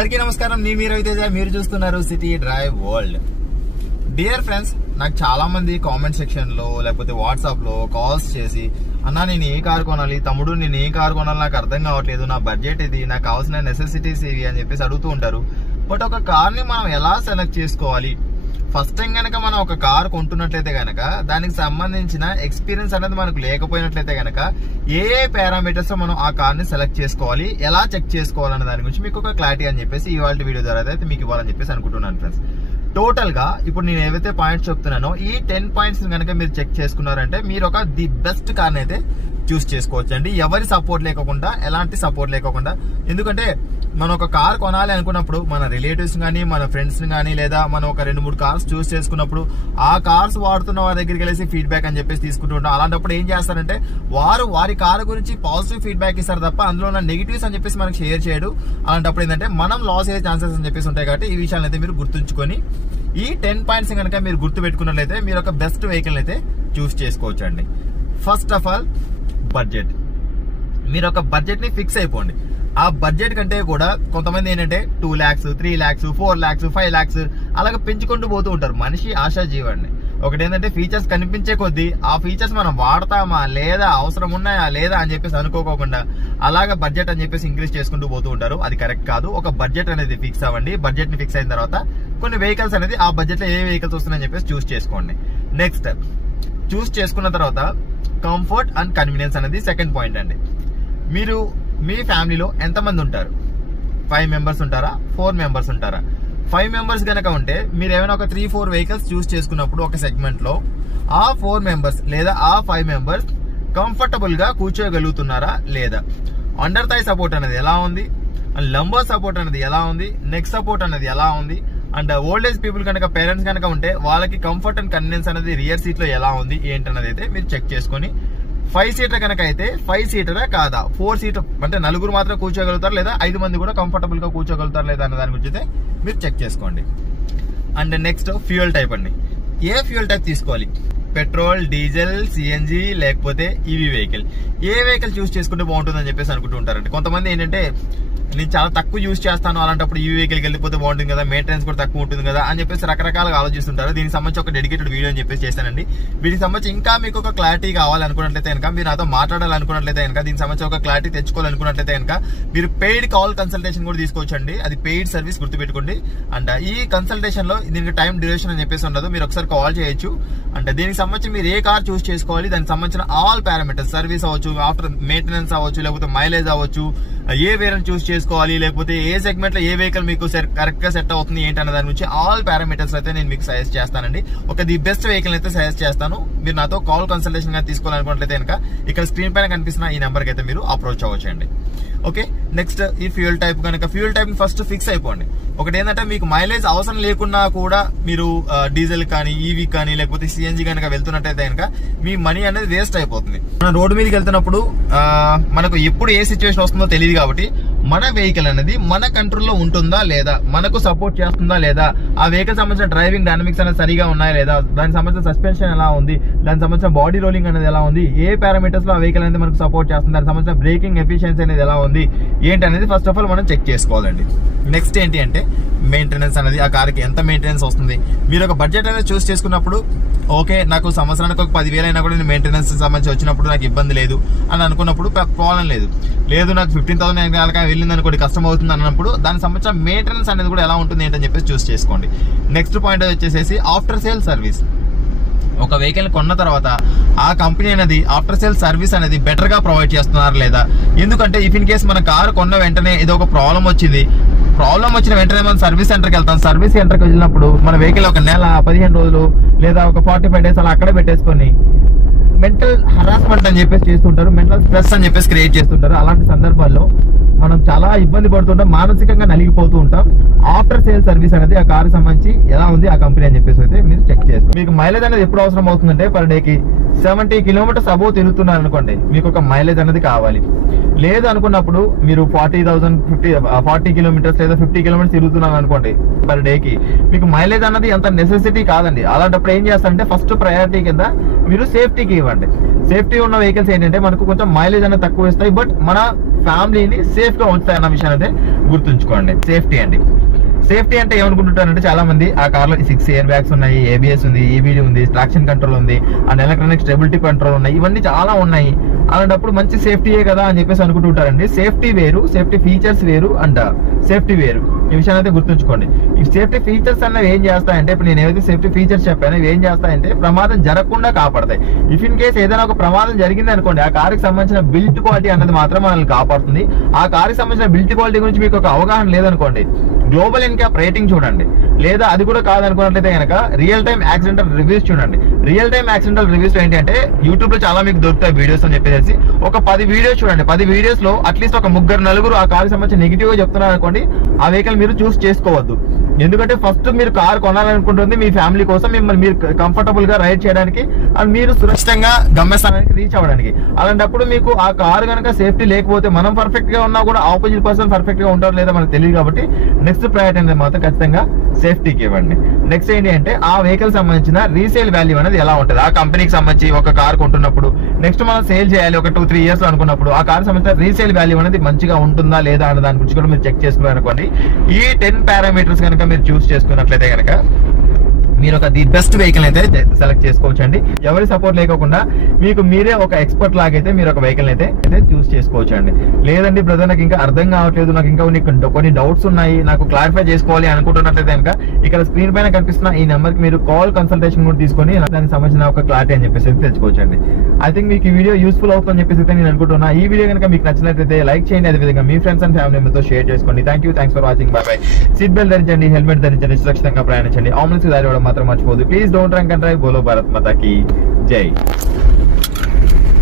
అందరికీ నమస్కారం. నేను రవితేజ, మీరు చూస్తున్నారు city drive world. Dear friends, నాకు చాలా మంది కామెంట్ సెక్షన్ లో లేకపోతే వాట్సాప్ లో కాల్స్ చేసి, అన్నా నేను ఏ కార్ కొనాలి, తమ్ముడు నేను ఏ కార్ కొనాలి నాకు అర్థం కావట్లేదు, నా బడ్జెట్ ఇది, నాకు కావాల్సిన నెసెసిటీస్ ఇవి అని చెప్పేసి అడుగుతూ ఉంటారు. బట్ ఒక కార్ ని మనం ఎలా సెలెక్ట్ చేసుకోవాలి? ఫస్ట్ టైం గనక మనం ఒక కార్ కొంటున్నట్లయితే గనక దానికి సంబంధించిన ఎక్స్పీరియన్స్ అనేది మనకు లేకపోయినట్లయితే గనక ఏ పారామీటర్స్ మనం ఆ కార్ ని సెలెక్ట్ చేసుకోవాలి, ఎలా చెక్ చేసుకోవాలన్న దాని గురించి మీకు ఒక క్లారిటీ అని చెప్పేసి ఇవాళ వీడియో ద్వారా అయితే మీకు ఇవ్వాలని చెప్పేసి అనుకుంటున్నాను ఫ్రెండ్స్. టోటల్ గా ఇప్పుడు నేను ఏవైతే పాయింట్స్ చెప్తున్నానో ఈ 10 పాయింట్స్ కనుక మీరు చెక్ చేసుకున్నారంటే మీరు ఒక ది బెస్ట్ కార్ అయితే చూస్ చేసుకోవచ్చు అండి. ఎవరి సపోర్ట్ లేకుండా, ఎలాంటి సపోర్ట్ లేకుండా. ఎందుకంటే మనం ఒక కార్ కొనాలి అనుకున్నప్పుడు మన రిలేటివ్స్ కానీ, మన ఫ్రెండ్స్ కానీ, లేదా మనం ఒక 2-3 కార్స్ చూస్ చేసుకున్నప్పుడు ఆ కార్స్ వాడుతున్న వారి దగ్గరికి వెళ్ళేసి ఫీడ్బ్యాక్ అని చెప్పేసి తీసుకుంటూ ఉంటాం. అలాంటప్పుడు ఏం చేస్తారంటే వారి కార్ గురించి పాజిటివ్ ఫీడ్బ్యాక్ ఇస్తారు తప్ప అందులో ఉన్న నెగిటివ్స్ అని చెప్పేసి మనకి షేర్ చేయడు. అలాంటప్పుడు ఏంటంటే మనం లాస్ అయ్యే ఛాన్సెస్ అని చెప్పేసి ఉంటాయి. కాబట్టి ఈ విషయాన్ని అయితే మీరు గుర్తుంచుకొని ఈ 10 పాయింట్స్ కనుక మీరు గుర్తు పెట్టుకున్నట్లయితే మీరు ఒక బెస్ట్ వెహికల్ అయితే చూస్ చేసుకోవచ్చు అండి. First of all budget. మీరు ఒక బడ్జెట్ ని ఫిక్స్ అయిపోండి. ఆ బడ్జెట్ కంటే కూడా కొంతమంది ఏంటంటే 2 lakhs, 3 lakhs, 4 lakhs, 5 lakhs అలాగే పెంచుకుంటూ పోతూ ఉంటారు. మనిషి ఆశాజీవండి. ఒకటి ఏంటంటే ఫీచర్స్ కనిపించే కొద్దీ ఆ ఫీచర్స్ మనం వాడతామా లేదా, అవసరం ఉన్నాయా లేదా అని చెప్పేసి అనుకోకుండా అలాగే బడ్జెట్ అని చెప్పేసి ఇంక్రీజ్ చేసుకుంటూ పోతూ ఉంటారు. అది కరెక్ట్ కాదు. ఒక బడ్జెట్ అనేది ఫిక్స్ అవ్వండి. బడ్జెట్ ని ఫిక్స్ అయిన తర్వాత కొన్ని వెహికల్స్ అనేది ఆ బడ్జెట్ లో ఏ వెహికల్స్ వస్తున్నాయని చెప్పేసి చూస్ చేసుకోండి. నెక్స్ట్ చూస్ చేసుకున్న తర్వాత కంఫర్ట్ అండ్ కన్వీనియన్స్ అనేది సెకండ్ పాయింట్ అండి. మీరు మీ ఫ్యామిలీలో ఎంతమంది ఉంటారు? 5 members ఉంటారా? 4 members ఉంటారా? 5 members గనక ఉంటే మీరు ఏమైనా ఒక 3-4 వెహికల్స్ చూస్ చేసుకున్నప్పుడు ఒక సెగ్మెంట్ లో ఆ 4 members లేదా ఆ 5 members కంఫర్టబుల్ గా కూర్చోగలుగుతున్నారా లేదా, అండర్ థై సపోర్ట్ అనేది ఎలా ఉంది, లంబర్ సపోర్ట్ అనేది ఎలా ఉంది, నెక్ సపోర్ట్ అనేది ఎలా ఉంది, అండ్ ఓల్డ్ ఏజ్ పీపుల్ కనుక పేరెంట్స్ కనుక ఉంటే వాళ్ళకి కంఫర్ట్ అండ్ కన్వీనియన్స్ అనేది రియర్ సీట్ లో ఎలా ఉంది ఏంటన్నది అయితే మీరు చెక్ చేసుకొని 5 seater కనుక అయితే 5 seater కాదా, 4 seater అంటే నలుగురు మాత్రం కూర్చోగలుగుతారు లేదా 5 మంది కూడా కంఫర్టబుల్ గా కూర్చోగలుగుతారు లేదా అన్న దాని గురించి అయితే మీరు చెక్ చేసుకోండి. అండ్ నెక్స్ట్ ఫ్యూయల్ టైప్ అండి. ఏ ఫ్యూయల్ టైప్ తీసుకోవాలి? పెట్రోల్, డీజిల్, సిఎన్జి లేకపోతే ఈవీ వెహికల్. ఏ వెహికల్ చూస్ చేసుకుంటే బాగుంటుందని చెప్పేసి అనుకుంటూ ఉంటారండి. కొంతమంది ఏంటంటే నేను చాలా తక్కువ యూజ్ చేస్తాను, అలాంటప్పుడు ఈ వెహికల్కి వెళ్ళిపోతే బాగుంటుంది కదా, మెయింటెనెన్స్ కూడా తక్కువ ఉంటుంది కదా అని చెప్పేసి రకరకాలుగా ఆలోచిస్తుంటారు. దీనికి సంబంధించి ఒక డెడికేటెడ్ వీడియో అని చెప్పేసి చేశానండి. వీటికి సంబంధించి ఇంకా మీకు ఒక క్లారిటీ కావాలనుకున్నట్లయితే కనుక, మీరు నాతో మాట్లాడాలనుకున్నట్లయితే కనుక, దీనికి సంబంధించి ఒక క్లారిటీ తెచ్చుకోవాలనుకున్నట్లయితే కనుక మీరు పెయిడ్ కాల్ కన్సల్టేషన్ కూడా తీసుకోవచ్చండి. అది పెయిడ్ సర్వీస్, గుర్తుపెట్టుకోండి. అండ్ ఈ కన్సల్టేషన్ లో దీనికి టైం డ్యూరేషన్ అని చెప్పేసి ఉండదు. మీరు ఒకసారి కాల్ చేయొచ్చు. అంటే దీనికి సంబంధించి మీరు ఏ కార్ చూస్ చేసుకోవాలి, దానికి సంబంధించిన ఆల్ పారామీటర్స్, సర్వీస్ అవ్వచ్చు, ఆఫ్టర్ మెయింటెనెన్స్ అవ్వచ్చు, లేకపోతే మైలేజ్ అవ్వచ్చు, ఏ వేరియంట్ చూస్ చేసుకోవాలి, లేకపోతే ఏ సెగ్మెంట్ లో ఏ వెహికల్ మీకు కరెక్ట్ గా సెట్ అవుతుంది ఏంటన్న దాని గురించి ఆల్ పారామీటర్స్ అయితే నేను మీకు సజెస్ట్ చేస్తానండి. ఒక ది బెస్ట్ వెహికల్ అయితే సజెస్ట్ చేస్తాను. మీరు నాతో కాల్ కన్సల్టేషన్ గా తీసుకోవాలనుకున్నట్లయితే కనుక ఇక్కడ స్క్రీన్ పైన కనిపిస్తున్న ఈ నెంబర్ కి అయితే మీరు అప్రోచ్ అవ్వచ్చండి. ఓకే, నెక్స్ట్ ఈ ఫ్యూయల్ టైప్ కనుక ఫ్యూయల్ టైప్ ఫస్ట్ ఫిక్స్ అయిపోండి. ఒకటి ఏంటంటే మీకు మైలేజ్ అవసరం లేకున్నా కూడా మీరు డీజిల్ కానీ, ఈవీ కానీ, లేకపోతే సిఎన్జి కనుక వెళ్తున్నట్టయితే కనుక మీ మనీ అనేది వేస్ట్ అయిపోతుంది. మనం రోడ్డు మీదకి వెళ్తున్నప్పుడు మనకు ఎప్పుడు ఏ సిచ్యువేషన్ వస్తుందో తెలియదు. కాబట్టి మన వెహికల్ అనేది మన కంట్రోల్లో ఉంటుందా లేదా, మనకు సపోర్ట్ చేస్తుందా లేదా, ఆ వెహికల్ సంబంధించిన డ్రైవింగ్ డైనమిక్స్ అనేది సరిగా ఉన్నాయా లేదా, దానికి సంబంధించిన సస్పెన్షన్ ఎలా ఉంది, దానికి సంబంధించిన బాడీ రోలింగ్ అనేది ఎలా ఉంది, ఏ పారామీటర్స్ లో ఆ వెహికల్ అనేది మనకు సపోర్ట్ చేస్తుంది, దానికి సంబంధించిన బ్రేకింగ్ ఎఫిషియన్సీ అనేది ఎలా ఉంది ఏంటి అనేది ఫస్ట్ ఆఫ్ ఆల్ మనం చెక్ చేసుకోవాలండి. నెక్స్ట్ ఏంటి అంటే మెయింటెనెన్స్ అనేది, ఆ కార్కి ఎంత మెయింటెనెన్స్ వస్తుంది. మీరు ఒక బడ్జెట్ అనేది చూస్ చేసుకున్నప్పుడు ఓకే నాకు సంవత్సరానికి ఒక 10,000 అయినా కూడా నేను మెయింటెనెన్స్ సంబంధించి వచ్చినప్పుడు నాకు ఇబ్బంది లేదు అని అనుకున్నప్పుడు ప్రాబ్లం లేదు. నాకు 15,000 వెళ్ళింది అనుకోండి, కష్టం అవుతుంది అన్నప్పుడు దానికి సంబంధించిన మెయింటెనెన్స్ అనేది కూడా ఎలా ఉంటుంది ఏంటని చెప్పేసి చూస్ చేసుకోండి. నెక్స్ట్ పాయింట్ వచ్చేసి ఆఫ్టర్ సేల్ సర్వీస్. ఒక వెహికల్ కొన్న తర్వాత ఆ కంపెనీ అనేది ఆఫ్టర్ సేల్ సర్వీస్ అనేది బెటర్ గా ప్రొవైడ్ చేస్తున్నారు లేదా. ఎందుకంటే ఇఫ్ ఇన్ కేస్ మన కారు కొన్న వెంటనే ఏదో ఒక ప్రాబ్లం వచ్చిన వెంటనే మనం సర్వీస్ సెంటర్కి వెళ్తాం. సర్వీస్ సెంటర్కి వెళ్ళినప్పుడు మన వెహికల్ ఒక నెల, 15 రోజులు లేదా ఒక 45 days అలా అక్కడే పెట్టేసుకొని మెంటల్ హరాస్మెంట్ అని చెప్పేసి చేస్తుంటారు, మెంటల్ స్ట్రెస్ అని చెప్పేసి క్రియేట్ చేస్తుంటారు. అలాంటి సందర్భాల్లో మనం చాలా ఇబ్బంది పడుతుంటాం, మానసికంగా నలిగిపోతూ ఉంటాం. ఆఫ్టర్ సేల్ సర్వీస్ అనేది ఆ కారు సంబంధించి ఎలా ఉంది ఆ కంపెనీ అని చెప్పేసి అయితే మీరు చెక్ చేసుకోండి. మీకు మైలేజ్ అనేది ఎప్పుడు అవసరం అవుతుందంటే పర్ డేకి 70 kilometers అబోవ్ తిరుగుతున్నారు అనుకోండి, మీకు ఒక మైలేజ్ అనేది కావాలి. లేదు అనుకున్నప్పుడు మీరు 40 కిలోమీటర్స్ లేదా 50 కిలోమీటర్స్ తిరుగుతున్నాను అనుకోండి పర్ డేకి, మీకు మైలేజ్ అన్నది అంత నెసెసిటీ కాదండి. అలాంటప్పుడు ఏం చేస్తారంటే ఫస్ట్ ప్రయారిటీ కింద మీరు సేఫ్టీకి ఇవ్వండి. సేఫ్టీ ఉన్న వెహికల్స్ ఏంటంటే మనకు కొంచెం మైలేజ్ అనేది తక్కువ ఇస్తాయి, బట్ మన ఫ్యామిలీని సేఫ్ గా ఉంచుతాయి అన్న విషయాన్ని అయితే గుర్తుంచుకోండి. సేఫ్టీ అండి. సేఫ్టీ అంటే ఏమనుకుంటుంటారంటే చాలా మంది ఆ కార్లో 6 ఎయిర్ బ్యాగ్స్ ఉన్నాయి, ABS ఉంది, EBD ఉంది, ట్రాక్షన్ కంట్రోల్ ఉంది, అండ్ ఎలక్ట్రానిక్ స్టెబిలిటీ కంట్రోల్ ఉన్నాయి, ఇవన్నీ చాలా ఉన్నాయి. అలాంటప్పుడు మంచి సేఫ్టీయే కదా అని చెప్పేసి అనుకుంటుంటారండి. సేఫ్టీ వేరు, సేఫ్టీ ఫీచర్స్ వేరు అండ్ సేఫ్టీ వేరు. ఈ విషయాన్ని అయితే గుర్తుంచుకోండి. ఈ సేఫ్టీ ఫీచర్స్ అన్నవి ఏం చేస్తాయంటే, ఇప్పుడు నేను ఏదైతే సేఫ్టీ ఫీచర్స్ చెప్పానో ఇవి ఏం చేస్తాయంటే ప్రమాదం జరగకుండా కాపాడతాయి. ఇఫ్ ఇన్ కేస్ ఏదైనా ఒక ప్రమాదం జరిగింది అనుకోండి, ఆ కారుకి సంబంధించిన బిల్ట్ క్వాలిటీ అన్నది మాత్రం మనల్ని కాపాడుతుంది. ఆ కారుకి సంబంధించిన బిల్ట్ క్వాలిటీ గురించి మీకు ఒక అవగాహన లేదనుకోండి, గ్లోబల్ ఎన్క్యాప్ రేటింగ్ చూడండి, లేదా అది కూడా కాదనుకున్నట్లయితే కనుక రియల్ టైమ్ యాక్సిడెంటల్ రివ్యూస్ చూడండి. రియల్ టైమ్ యాక్సిడెంటల్ రివ్యూస్ ఏంటి అంటే యూట్యూబ్ లో చాలా మీకు దొరుకుతాయి వీడియోస్ అని చెప్పేసి, ఒక 10 వీడియోస్ చూడండి. 10 వీడియోస్ లో అట్లీస్ట్ ఒక 3-4 ఆ కారుకి సంబంధించి నెగిటివ్ గా చెప్తున్నారు అనుకోండి, ఆ వెహికల్ మీరు చూస్ చేసుకోవద్దు. ఎందుకంటే ఫస్ట్ మీరు కార్ కొనాలనుకుంటుంది మీ ఫ్యామిలీ కోసం, మిమ్మల్ని మీరు కంఫర్టబుల్ గా రైడ్ చేయడానికి అండ్ మీరు సురక్షితంగా గమ్యస్థానానికి రీచ్ అవ్వడానికి. అలాంటప్పుడు మీకు ఆ కారు కనుక సేఫ్టీ లేకపోతే, మనం పర్ఫెక్ట్ గా ఉన్నా కూడా ఆపోజిట్ పర్సన్ పర్ఫెక్ట్ గా ఉంటారో లేదా మనకు తెలియదు. కాబట్టి నెక్స్ట్ ప్రయారిటీ అనేది మాత్రం ఖచ్చితంగా సేఫ్టీకి ఇవ్వండి. నెక్స్ట్ ఏంటి అంటే ఆ వెహికల్ సంబంధించిన రీసేల్ వాల్యూ అనేది ఎలా ఉంటుంది. ఆ కంపెనీకి సంబంధించి ఒక కార్ కొంటున్నప్పుడు నెక్స్ట్ మనం సేల్ చేయాలి ఒక 2-3 ఇయర్స్ అనుకున్నప్పుడు, ఆ కార్ సంబంధించిన రీసేల్ వాల్యూ అనేది మంచిగా ఉంటుందా లేదా అనే దాని గురించి కూడా మీరు చెక్ చేసుకున్నారు అనుకోండి. ఈ 10 పారామీటర్స్ కనుక మీరు చూస్ చేసుకున్నట్లయితే కనుక మీరు ఒక ది బెస్ట్ వెహికల్ అయితే సెలెక్ట్ చేసుకోవచ్చు అండి. ఎవరి సపోర్ట్ లేకుండా మీకు మీరే ఒక ఎక్స్పర్ట్ లాగైతే మీరు ఒక వెహికల్ అయితే చూస్ చేసుకోవచ్చు అండి. లేదండి బ్రదర్ నాకు ఇంకా అర్థం కావట్లేదు, నాకు ఇంకా కొన్ని డౌట్స్ ఉన్నాయి, నాకు క్లారిఫై చేసుకోవాలి అనుకుంటున్నట్లయితే కనుక ఇక్కడ స్క్రీన్ పైన కనిపిస్తున్న ఈ నెంబర్ కి మీరు కాల్ కన్సల్టేషన్ కూడా తీసుకొని దానికి సంబంధించిన ఒక క్లారిటీ అని చెప్పేసి తెలుసుకోవచ్చు అండి. ఐ థింక్ మీకు ఈ వీడియో యూస్ఫుల్ అవుతుందని చెప్పేసి అయితే నేను అనుకుంటున్నా. ఈ వీడియో కనుక మీకు నచ్చినట్లయితే లైక్ చేయండి, అదేవిధంగా మీ ఫ్రెండ్స్ అండ్ ఫ్యామిలీ మెంబర్స్ తో షేర్ చేసుకోండి. Thanks for watching. Bye bye. Seat belt ధరించండి, హెల్మెట్ ధరించండి, సురక్షితంగా ప్రయాణించండి. ఆంబులెన్స్ దారి మాత్రం మర్చిపోదు. Please don't drunk and drive. బోలో భారత్ మాతా కీ జై.